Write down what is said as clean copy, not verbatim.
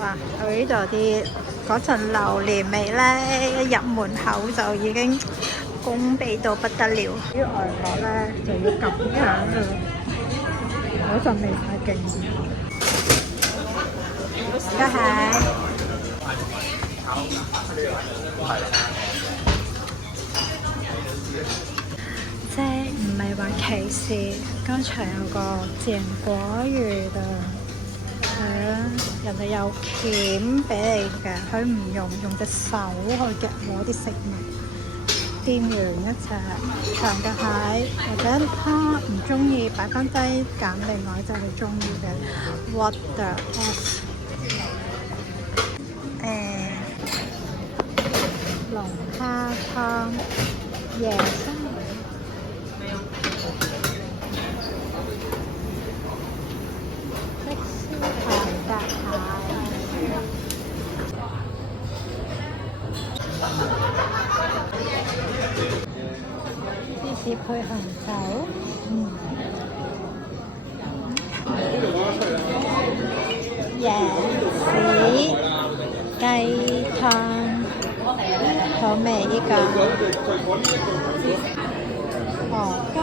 哇！佢呢度啲嗰陣榴蓮味咧，一入門口就已經攻鼻到不得了。啲外國咧就要咁樣嘅咯，嗰陣味太勁。家下即係唔係話歧視？剛才有個煎果魚嘅。係啊，人哋有鉗俾你嘅，佢唔用隻手去夾攞啲食物。店員一隻長嘅蟹，或者他唔中意擺翻低揀另外一隻佢中意嘅 what the f 龍蝦湯椰生即燒長腳蟹。芝士配紅酒，椰子雞湯，好味呢個，鵝肝。